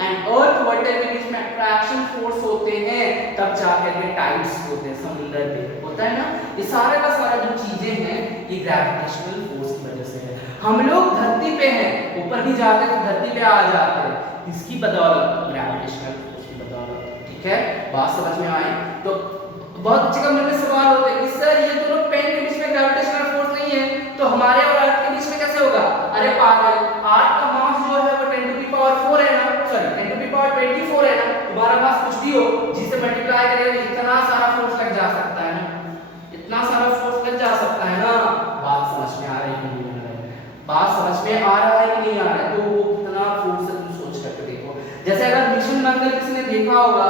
एंड अर्थ वाटर के बीच में अट्रैक्शन फोर्स होते हैं, तब जाकर के टाइड्स होते हैं, समुद्र पे होता है ना। ये सारा का सारा जो चीजें हैं ये ग्रेविटेशनल फोर्स की वजह से है। हम लोग धरती पे हैं, ऊपर भी जाते हैं तो धरती पे आ जाते हैं, इसकी बदौलत, ग्रेविटेशनल फोर्स की बदौलत, ठीक है। बात समझ में आई। तो बहुत अच्छे का मन में सवाल होते हैं कि सर ये दोनों पेन के बीच में ग्रेविटेशनल फोर्स नहीं है तो हमारे और अर्थ के बीच में कैसे होगा। अरे पागल, अर्थ का मास जो है वो 10⁻4 है ना, सॉरी 10⁻24 है ना, तुम्हारा मास कुछ भी हो जिसे मल्टीप्लाई करेंगे इतना सारा फोर्स लग जा सकता है ना, इतना सारा फोर्स लग जा सकता है ना। बात समझ में आ रही है कि नहीं आ रही है, बात समझ में आ रहा है कि नहीं आ रहा है। तो वो कितना फोर्स है तुम सोच करके देखो। जैसे अगर मिशन मंगल किसी ने देखा होगा,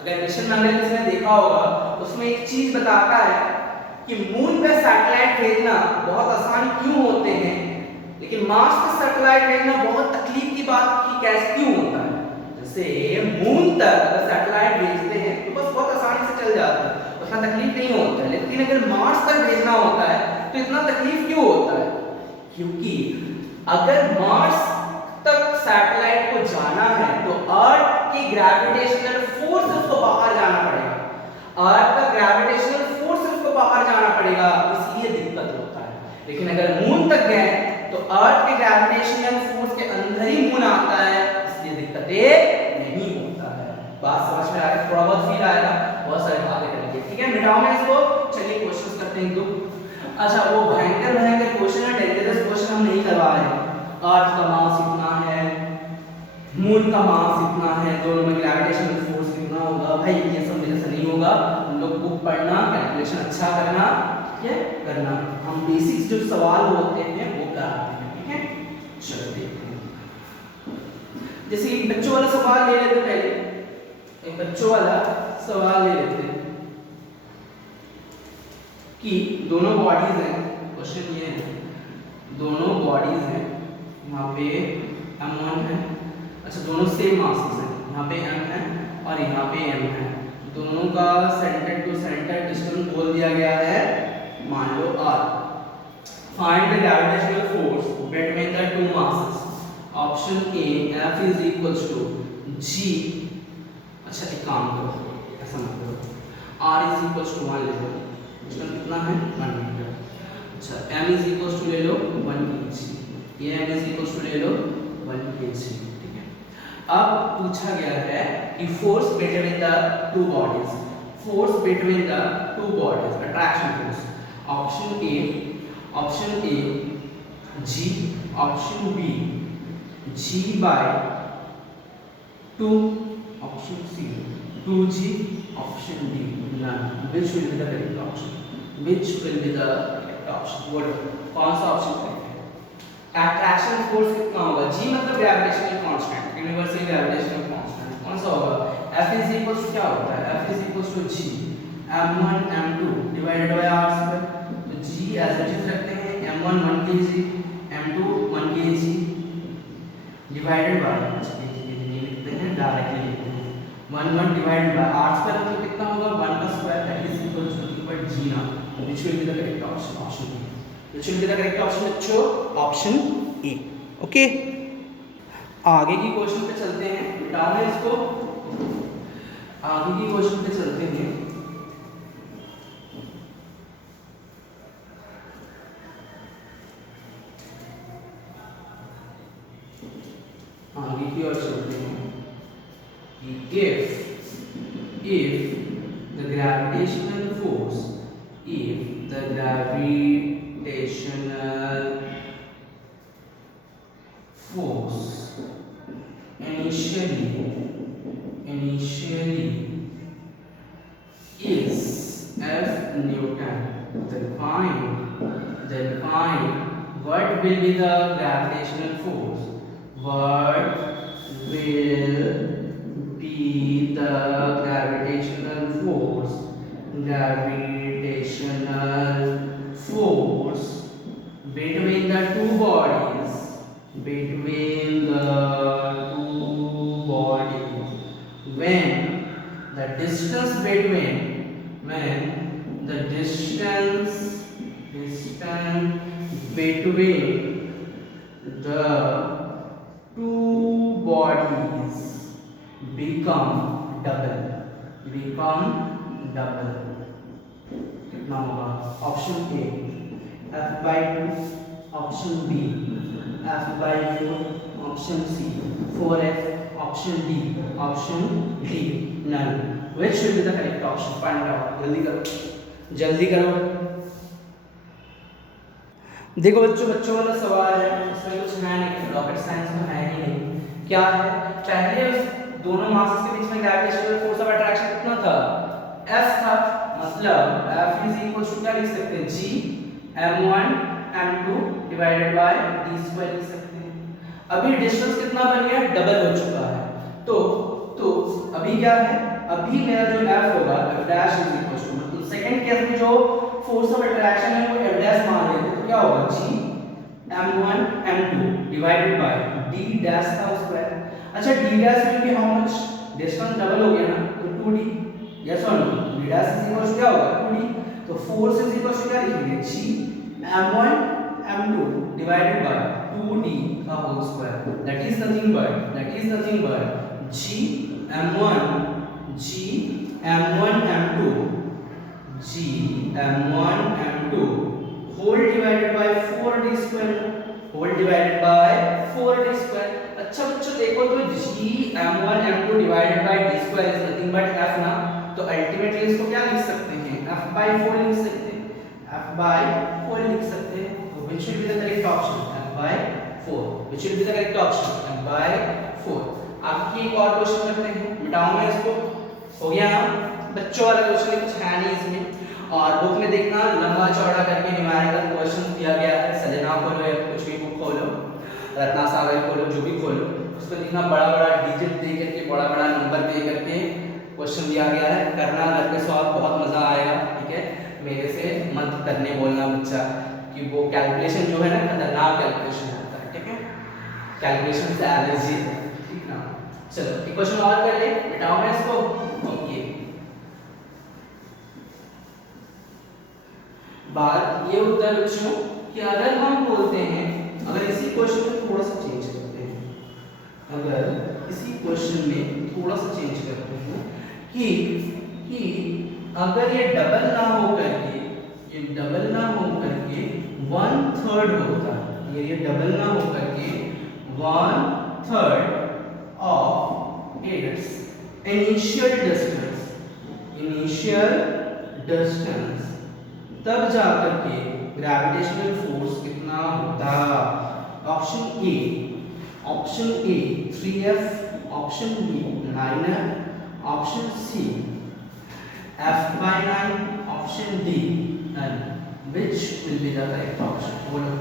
अगर मिशन मंगल किसी ने देखा होगा, उसमें एक चीज बताता है कि मून पे सैटेलाइट भेजना बहुत आसान क्यों होते हैं, लेकिन मार्स पे सैटेलाइट भेजना बहुत तकलीफ की बात की कैसे क्यों होता है? जैसे मून तक अगर सैटेलाइट भेजते हैं तो बस बहुत आसानी से चल जाता है, उतना तकलीफ नहीं होता है। लेकिन अगर मार्स तक भेजना होता है तो इतना तकलीफ क्यों होता है? क्योंकि अगर मार्स तक सैटेलाइट को जाना है तो अर्थ की ग्रेविटेशनल फोर्स उसको बाहर जाना पड़ेगा। अर्थ का ग्रेविटेशनल फोर्स उसको बाहर जाना पड़ेगा, इसलिए दिक्कत होता है। लेकिन अगर मून तक गए तो अर्थ के ग्रेविटेशनल फोर्स के अंदर ही मून आता है, इसलिए दिक्कत नहीं होता है। बात समझ में आ रही है? थोड़ा बहुत फील आएगा, बहुत सारी बातें करेंगे, ठीक है। मिटाओ मैं इसको, चलिए क्वेश्चंस करते हैं दो। अच्छा, वो भयंकर क्वेश्चन है, डेंजरस क्वेश्चन हम नहीं करवा रहे हैं। अर्थ का मास इतना है, मून का मास इतना है, दोनों में ग्रेविटेशनल फोर्स कितना होगा, भाई ये सब मेरे से नहीं होगा। हम लोग बुक पढ़ना, कैलकुलेशन अच्छा करना, ठीक है, करना। हम बेसिक्स जो सवाल होते हैं वो कराते हैं, ठीक है। चलो देखते हैं, जैसे एक बच्चों वाला सवाल ले लेते हैं। पहले एक बच्चों वाला सवाल ले लेते हैं कि दोनों बॉडीज हैं। क्वेश्चन ये है, दोनों बॉडीज हैं, यहाँ पे m1 है, अच्छा दोनों सेम मासेस हैं, यहाँ पे m है और यहाँ पे m है। दोनों का सेंटर टू सेंटर डिस्टेंस बोल दिया गया है, मान लो r। Find the gravitational force between the two masses. Option A F is equals to g। अच्छा एक काम करो, ऐसा मत करो, r इज इक्वल्स टू 1 ले लो, डिस्टेंस कितना है 1 मीटर। अच्छा m इज इक्वल्स टू ले लो 1 kg, ये m इज इक्वल्स टू ले लो 1 kg, ठीक है। अब पूछा गया है कि force between the two bodies, force between the two bodies, attraction force. Option A g, option B g by 2, option C 2g, option D none. Which will be the correct option? Which will be the correct option? What? कौन सा option correct है? Attraction force कितना होगा? g मतलब gravitational constant, universal gravitational constant, कौन सा होगा? F is equals to क्या होता है? F is equals to g m1 m2 divided by r square. तो g एज इट इज रखते हैं, m1 1 kg, m2 1 kg divided by, ये लिखते हैं डायरेक्टली लिखते हैं 1 1 डिवाइडेड बाय r स्क्वायर, मतलब कितना होगा 1 का square, that is equal to g ना। Which will be the correct option? Option a. Which will be the correct option बच्चों? Option a. ओके, आगे की क्वेश्चन पे चलते हैं, मिटाओ मैं इसको, आगे की क्वेश्चन पे चलते हैं। आगे की ओर चलते हैं कि if the gravitational force initially is F Newton, then find what will be the gravitational force. What will be the gravitational force between the two bodies, when the distance between the two bodies become double, कितना होगा? Option A f/2, option B f/4, option C 4f, option D none. Which should be the correct option? Find out. जल्दी करो। देखो बच्चों वाला सवाल है, इसमें कुछ है नहीं, रॉकेट साइंस में है ही नहीं। क्या है? पहले उस दोनों मासेस के बीच में ग्रेविटेशनल फोर्स ऑफ अट्रैक्शन कितना था? F था, मतलब F इज इक्वल टू क्या लिख सकते हैं? G m1 m2 divided by d square लिख सकते हैं। अभी डिस्टेंस कितना बन गया? डबल हो चुका है। तो अभी क्या है? अभी मेरा जो F होगा F' इज इक्वल टू, मतलब सेकंड केस में जो फोर्स ऑफ अट्रैक्शन है वो F' मान लेते, तो क्या होगा? G m1 m2 divided by d dash का स्क्वायर। अच्छा d dash will be how much, distance double हो गया ना तो 2d, यस और no, d dash is equal to क्या होगा 2d, तो फोर्स इज इक्वल टू क्या लिखेंगे g m1 m2 divided by 2d का whole square, that is nothing but g m1 m2 whole divided by 4d square. अच्छा बच्चों देखो तो g m1 m2 divided by d square is nothing but f ना, तो ultimately इसको क्या लिख सकते हैं f by 4 लिख सकते हैं, तो which will be the correct option, f by 4, which will be the correct option, f by 4। आपकी एक और क्वेश्चन करते हैं, मिटाऊंगा इसको, हो गया ना बच्चों वाला क्वेश्चन, कुछ है नहीं इसमें, और बुक में देखना लंबा चौड़ा करके न्यूमेरिकल क्वेश्चन दिया गया है, सजना खोलो या कुछ भी बुक खोलो, रत्ना सागर खोलो, जो भी खोलो, उसको देखना बड़ा बड़ा डिजिट दे करके, बड़ा बड़ा नंबर दे करके क्वेश्चन दिया गया है, करना घर पे सॉल्व, बहुत मजा आएगा, ठीक है। मेरे से मत करने बोलना बच्चा कि वो कैलकुलेशन जो है ना खतरनाक कैलकुलेशन होता है, ठीक है, कैलकुलेशन से एलर्जी है, ठीक ना। चलो एक क्वेश्चन और कर ले, मिटाओ मैं इसको, ओके। बात ये होता है बच्चों कि अगर हम बोलते हैं, अगर इसी क्वेश्चन में थोड़ा सा चेंज करते हैं, अगर इसी क्वेश्चन में थोड़ा सा चेंज करते हैं कि अगर ये डबल ना हो करके 1/3 होता है, अगर ये डबल ना हो करके 1/3 ऑफ इट्स इनिशियल डिस्टेंस, तब जाकर के ग्रेविटेशनल फोर्स कितना होता। Option A 3f, option B 9f, option C f by 9, option D none, which will be the correct option, बोलो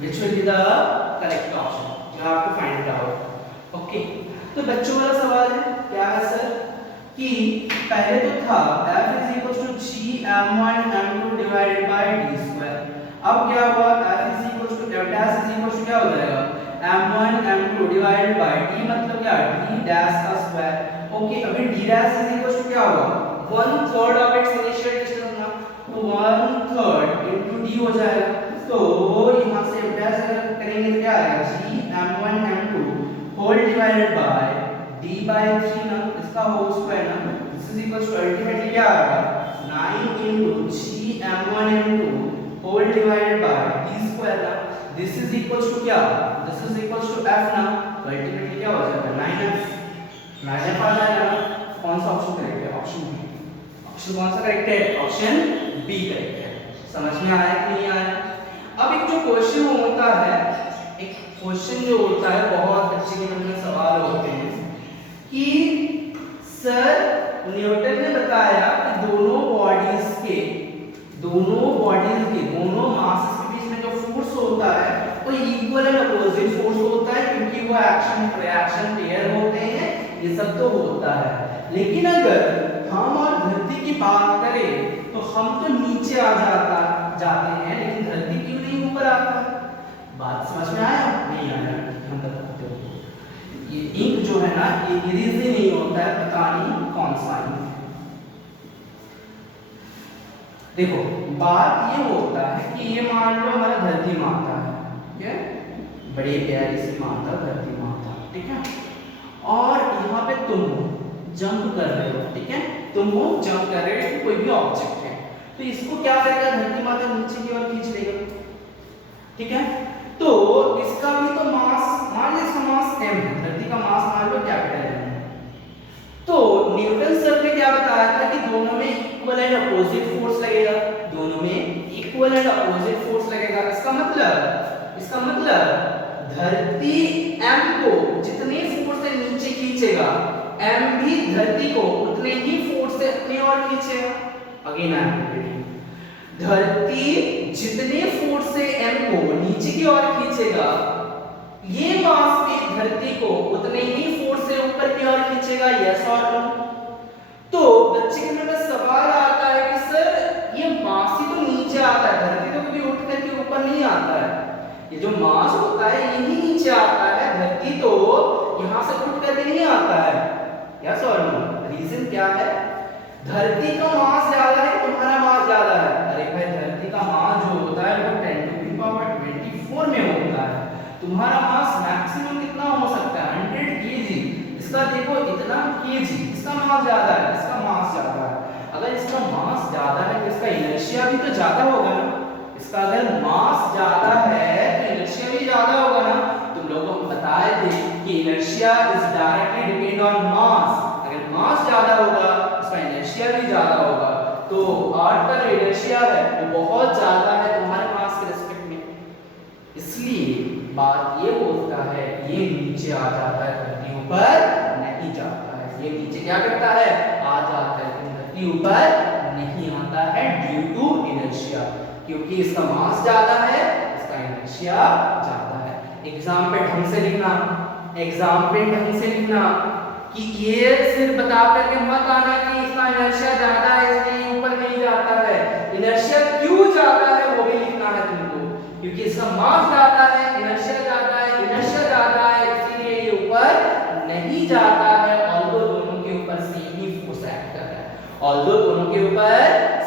which will be the correct option, you have to find it out, okay। तो बच्चों वाला सवाल है क्या है sir कि पहले तो था f is equal to g m1 m2 divided by d square, अब क्या हुआ f is equal to f dash is equal to क्या हो जाएगा m1 m2 divided by d, मतलब क्या d dash का स्क्वायर, ओके। अभी d dash is equal to क्या होगा 1/3 of its initial distance ना, तो 1/3 into d हो जाएगा, तो यहाँ से f dash अगर करेंगे तो क्या आएगा g m1 m2 whole divided by d by 3 ना, इसका होल स्क्वायर ना, this is equal to ultimately क्या आएगा 9 into g m1 m2 whole divided by d square ना, दिस इज इक्वल टू क्या, this is equal to f ना, तो ultimately क्या हो जाएगा 9f आ जाएगा। कौन सा ऑप्शन करेक्ट है, ऑप्शन बी, ऑप्शन कौन सा करेक्ट है, ऑप्शन बी करेक्ट है। समझ में आया कि नहीं आया। अब एक जो क्वेश्चन होता है, एक क्वेश्चन जो होता है बहुत बच्चे के मन में सवाल होते हैं कि सर न्यूटन ने बताया कि दोनों बॉडीज के दोनों मासेस के बीच में जो फोर्स होता है वो इक्वल एंड अपोजिट फोर्स होता है, क्योंकि वो एक्शन रिएक्शन पेयर होते हैं, ये सब तो होता है। लेकिन अगर हम और धरती की बात करें तो हम तो नीचे आ जाते हैं, लेकिन धरती क्यों नहीं ऊपर आता। बात समझ में आया नहीं आया, हम बताते हैं। ये इंक जो है ना ये इरेज ही नहीं होता है, पता नहीं कौन सा इंक। देखो बात ये होता है कि ये मान लो हमारा धरती माता है, ठीक है, बड़ी प्यारी सी माता धरती माता, ठीक है, और यहाँ पे तुम जंप कर रहे हो, ठीक है, तुम वो जंप कर रहे हो, कोई भी ऑब्जेक्ट है, तो इसको क्या करेगा धरती माता नीचे की ओर खींच लेगा, ठीक है। तो इसका भी तो मास, मान लो इसका मास m है, धरती का मास मान लो कैपिटल M। तो न्यूटन सर ने क्या बताया था कि दोनों में इक्वल एंड अपोजिट फोर्स लगेगा, दोनों में इक्वल एंड अपोजिट फोर्स लगेगा। इसका मतलब धरती m को जितने फोर्स से नीचे खींचेगा, m भी धरती को उतने ही फोर्स से अपनी ओर खींचेगा। अगेन आई एम रिपीटिंग, धरती जितने फोर्स से m को नीचे की ओर खींचेगा, ये मास भी धरती को उतने ही फोर्स से ऊपर की ओर खींचेगा, यस और नो। तो बच्चे के मन में सवाल आता है कि सर ये मास ही तो नीचे आता है, धरती तो कभी उठ करके ऊपर नहीं आता है, ये जो इसका देखो इतना केजी, इसका मास ज्यादा है, इसका मास ज्यादा है। अगर इसका मास ज्यादा है तो इसका इनर्शिया भी तो ज्यादा होगा ना। इसका अगर मास ज्यादा है तो इनर्शिया भी ज्यादा होगा ना। तुम लोगों को बताए थे कि inertia is directly depend on मास। अगर मास ज्यादा होगा इसका इनर्शिया भी ज्यादा होगा। तो अर्थ का जो इनर्शिया है वो बहुत ज्यादा है तुम्हारे मास के रिस्पेक्ट में, इसलिए बात ये बोलता है ये नीचे आ जाता है, धरती ऊपर नहीं जाता है। ये नीचे क्या करता है, आ जाता है, धरती ऊपर नहीं आता है ड्यू टू इनर्शिया, क्योंकि इसका मास ज्यादा है, इसका इनर्शिया ज्यादा है। एग्जाम पे ढंग से लिखना, एग्जाम पे ढंग से लिखना कि ये सिर्फ बता करके मत आना कि इसका इनर्शिया ज्यादा है इसलिए ऊपर नहीं जाता है। इनर्शिया क्यों ज्यादा है वो भी लिखना है तुमको, क्योंकि इसका मास ज्यादा है, इनर्शिया ज्यादा है, इनर्शिया ज्यादा है, इसीलिए ये ऊपर नहीं जाता है। ऑल्दो दोनों के ऊपर सेम ही फोर्स एक्ट कर रहा है, ऑल्दो दोनों के ऊपर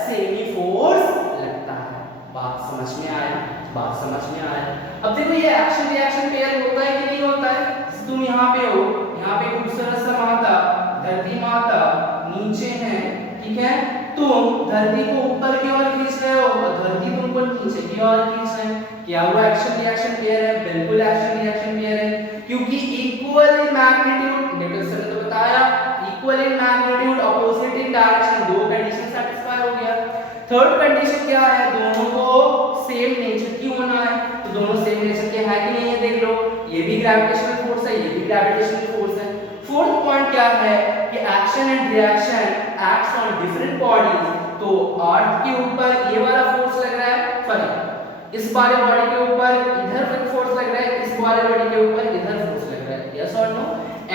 सेम ही फोर्स लगता है। बात समझ में आया, बात समझ में आया। अब देखो ये एक्शन रिएक्शन पेयर होता है कि नहीं होता है। तुम यहाँ पे हो, यहाँ पे खूबसूरत सा माता, धरती माता नीचे है, ठीक है, तुम धरती को ऊपर की ओर खींच रहे हो और धरती तुमको नीचे की ओर खींच रहे हैं। क्या वो एक्शन रिएक्शन पेयर है? बिल्कुल एक्शन रिएक्शन पेयर है, क्योंकि equal in magnitude, Newton sir ने तो बताया, equal in magnitude, opposite in direction, दो कंडीशन सेटिस्फाई हो गया। थर्ड कंडीशन क्या है, दोनों को सेम नेचर की होना है। तो दोनों सेम नेचर के हैं कि नहीं है देख लो, ये भी ग्रेविटेशनल फोर्स है, ये भी ग्रेविटेशनल फोर्स है। फोर्थ पॉइंट क्या है कि action and reaction acts on different bodies. तो अर्थ के ऊपर ये वाला फोर्स लग रहा है, सॉरी इस वाले बॉडी के ऊपर इधर फोर्स लग रहा है, इस वाले बॉडी के ऊपर इधर फोर्स लग रहा है, यस और नो।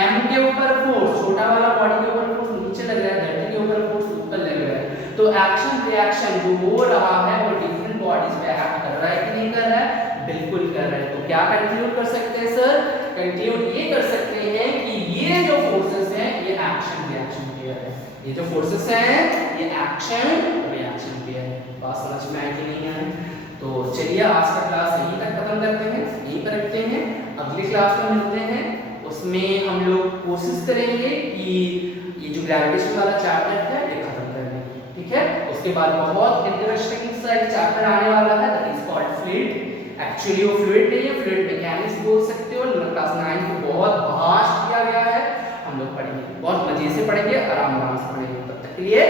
m के ऊपर फोर्स, छोटा वाला बॉडी के ऊपर फोर्स नीचे लग रहा है, धरती के ऊपर फोर्स ऊपर लग रहा है। तो एक्शन रिएक्शन जो हो रहा है वो डिफरेंट बॉडीज पे एक्ट कर रहा है कि नहीं कर रहा है? बिल्कुल कर रहा है। तो क्या कंक्लूड कर सकते हैं सर? कंक्लूड ये कर सकते हैं कि ये जो फोर्सेस हैं ये एक्शन रिएक्शन पेयर है। ये जो फोर्सेस हैं ये एक्शन रिएक्शन पेयर है। बात समझ में आई कि नहीं आई? तो चलिए आज का क्लास यहीं तक खत्म करते हैं, यहीं पर रखते हैं। अगली क्लास में मिलते हैं, उसमें हम लोग कोशिश करेंगे कि ये जो ग्रेविटेशन वाला चैप्टर है ये खत्म करने की, ठीक है। उसके बाद बहुत इंटरेस्टिंग सा एक चैप्टर आने वाला है, that is called fluid. Actually वो फ्लूइड नहीं है, फ्लूइड मैकेनिक्स बोल सकते हो। क्लास 9 को बहुत भास्ट किया गया है, हम लोग पढ़ेंगे, बहुत मजे से पढ़ेंगे, आराम से पढ़ेंगे। तब तक के लिए